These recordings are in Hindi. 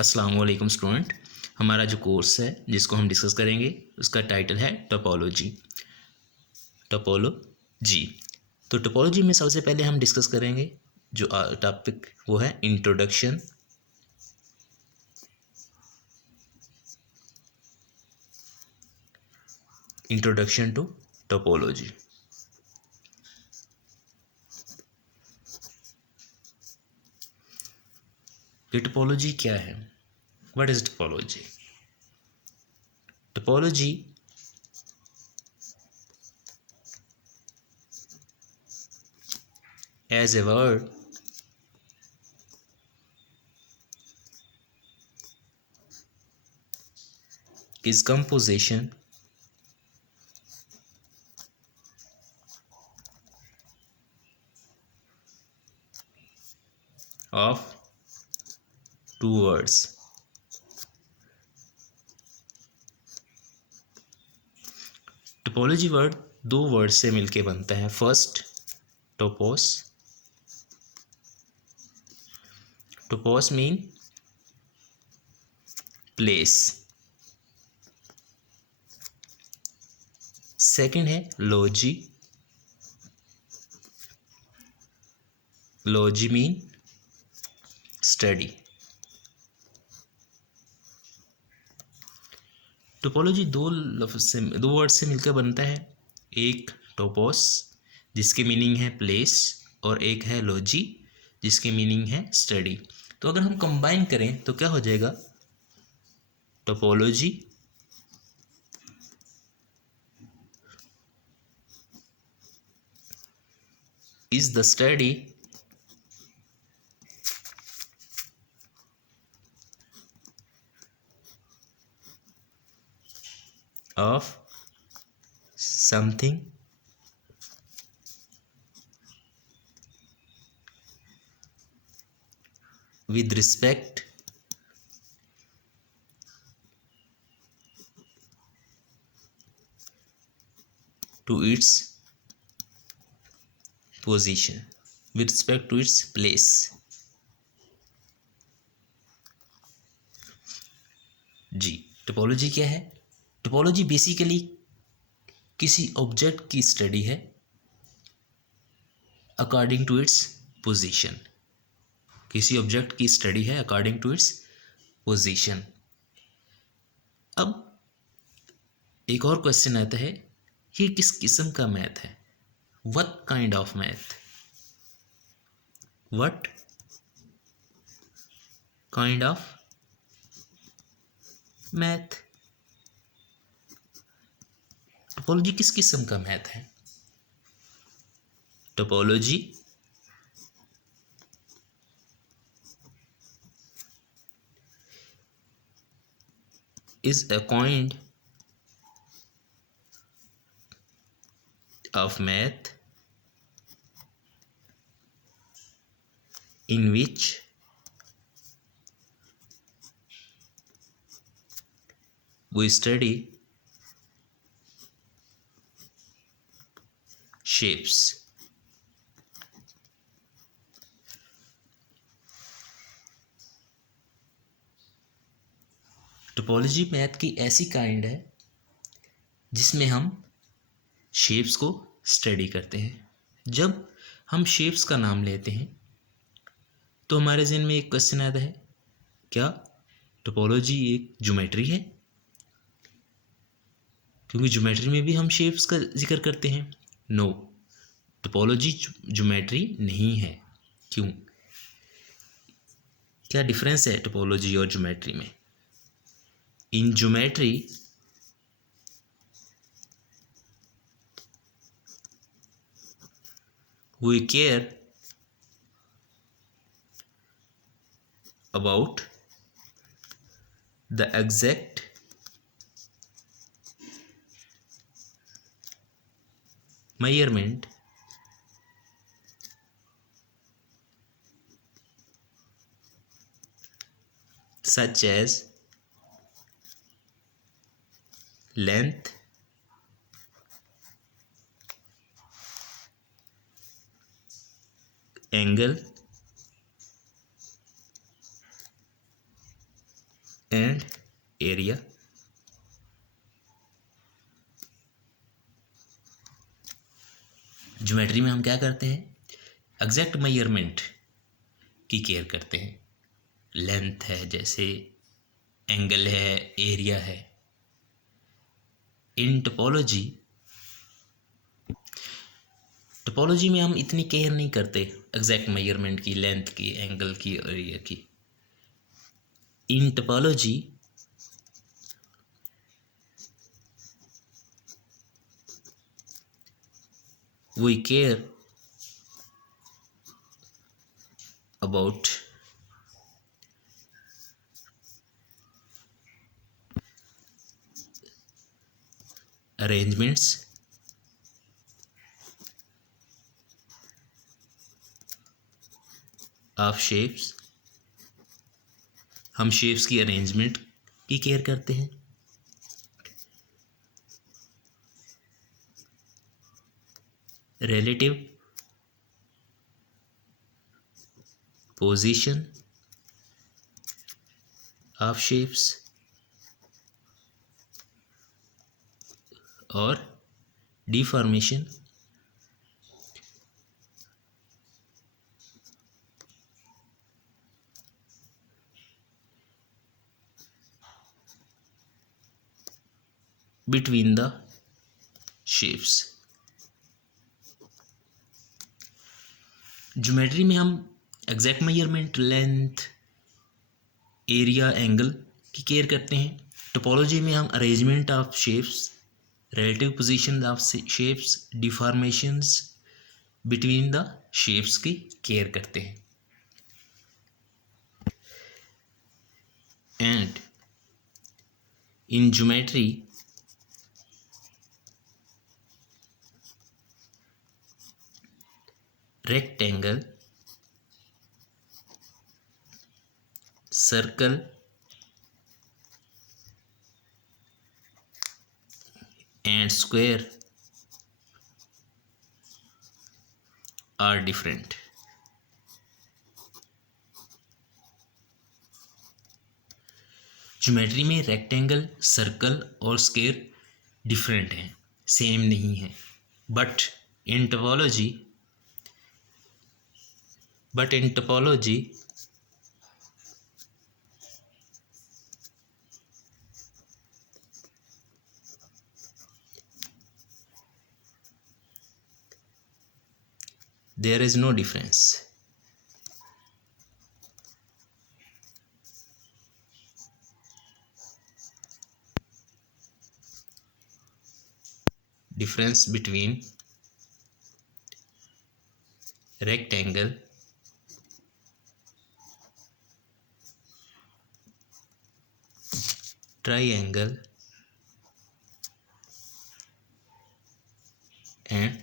अस्सलाम वालेकुम स्टूडेंट। हमारा जो कोर्स है जिसको हम डिस्कस करेंगे उसका टाइटल है टोपोलॉजी। टोपोलॉजी तो टोपोलॉजी में सबसे पहले हम डिस्कस करेंगे जो टॉपिक वो है introduction. Introduction to topology. Topology क्या है? What is topology? Topology as a word is composition of two words. Topology word दो वर्ड से मिलके बनता है। First topos. Topos mean place. Second है logy. Logy mean study. Topology दो वर्ड से मिलकर बनता है। एक टोपोस जिसकी मीनिंग है प्लेस और एक है लॉजी जिसकी मीनिंग है स्टडी। तो अगर हम कंबाइन करें तो क्या हो जाएगा? Topology is the study of something with respect to its position, with respect to its place. जी, टोपोलॉजी क्या है? टोपोलॉजी बेसिकली किसी ऑब्जेक्ट की स्टडी है अकॉर्डिंग टू इट्स पोजीशन। किसी ऑब्जेक्ट की स्टडी है अकॉर्डिंग टू इट्स पोजीशन। अब एक और क्वेश्चन आता है, ये किस किस्म का मैथ है? What kind of math? What kind of math? Topology किस किस्म का मैथ है? Topology is a kind of math in which we study shapes. Topology math की ऐसी काइंड है जिसमें हम शेप्स को स्टडी करते हैं। जब हम शेप्स का नाम लेते हैं तो हमारे ज़हन में एक क्वेश्चन आता है, क्या टोपोलॉजी एक ज्योमेट्री है? क्योंकि ज्योमेट्री में भी हम शेप्स का जिक्र करते हैं। नो, टोपोलॉजी ज्योमेट्री नहीं है। क्यों? क्या डिफरेंस है टोपोलॉजी और ज्योमेट्री में? In geometry we care about the exact measurement such as length, angle, and area. Geometry में हम क्या करते हैं, एग्जैक्ट मेजरमेंट की केयर करते हैं। लेंथ है, जैसे एंगल है, एरिया है। इन टोपोलॉजी, टोपोलॉजी में हम इतनी केयर नहीं करते एग्जैक्ट मेजरमेंट की, लेंथ की, एंगल की, एरिया की। In topology we care about arrangements of shapes। हम शेप्स की अरेंजमेंट की केयर करते हैं। रिलेटिव पोजीशन ऑफ शेप्स और deformation between the shapes. Geometry में हम exact measurement, length, area, angle की केयर करते हैं। टोपोलॉजी में हम arrangement of shapes, relative position of shapes, deformations between the shapes की केयर करते हैं। And in geometry rectangle, circle and square are different। Geometry में रेक्टेंगल, सर्कल और स्क्वायर डिफरेंट हैं, सेम नहीं है। But in topology there is no difference। difference between rectangle, triangle and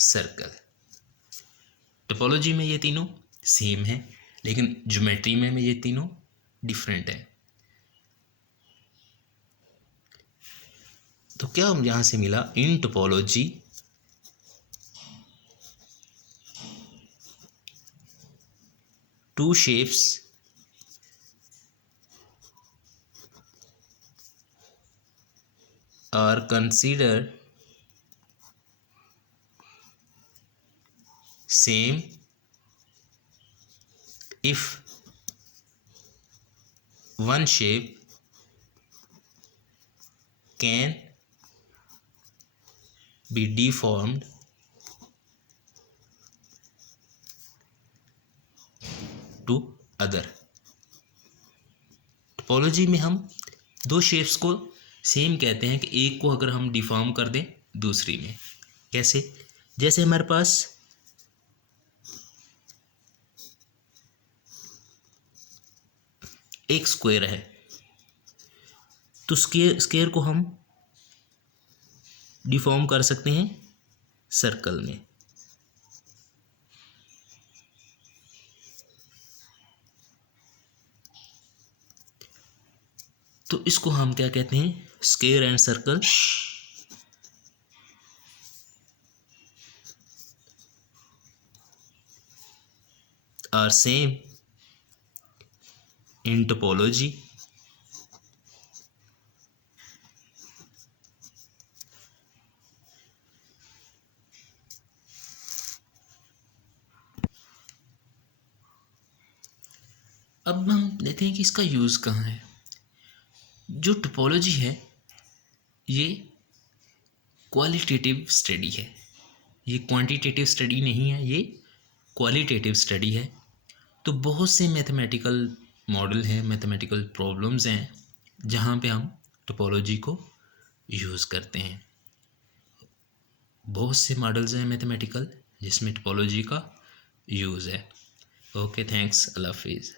circle. Topology में ये तीनों सेम है, लेकिन ज्योमेट्री में ये तीनों डिफरेंट है। तो क्या हम यहां से मिला, in topology two shapes are considered same if one shape can be deformed to other। Topology में हम दो शेप्स को सेम कहते हैं कि एक को अगर हम डिफॉर्म कर दें दूसरी में। कैसे? जैसे हमारे पास एक स्क्वायर है, तो स्क्वायर को हम डिफॉर्म कर सकते हैं सर्कल में। तो इसको हम क्या कहते हैं, square and circle are same in topology अब हम देखते हैं कि इसका यूज़ कहाँ है। जो टोपोलॉजी है ये क्वालिटेटिव स्टडी है, ये क्वांटिटेटिव स्टडी नहीं है, ये क्वालिटेटिव स्टडी है। तो बहुत से मैथमेटिकल मॉडल हैं, मैथमेटिकल प्रॉब्लम्स हैं जहाँ पे हम टोपोलॉजी को यूज़ करते हैं। बहुत से मॉडल्स हैं मैथमेटिकल जिसमें टोपोलॉजी का यूज़ है। ओके, थैंक्स, अल्लाह हाफिज़।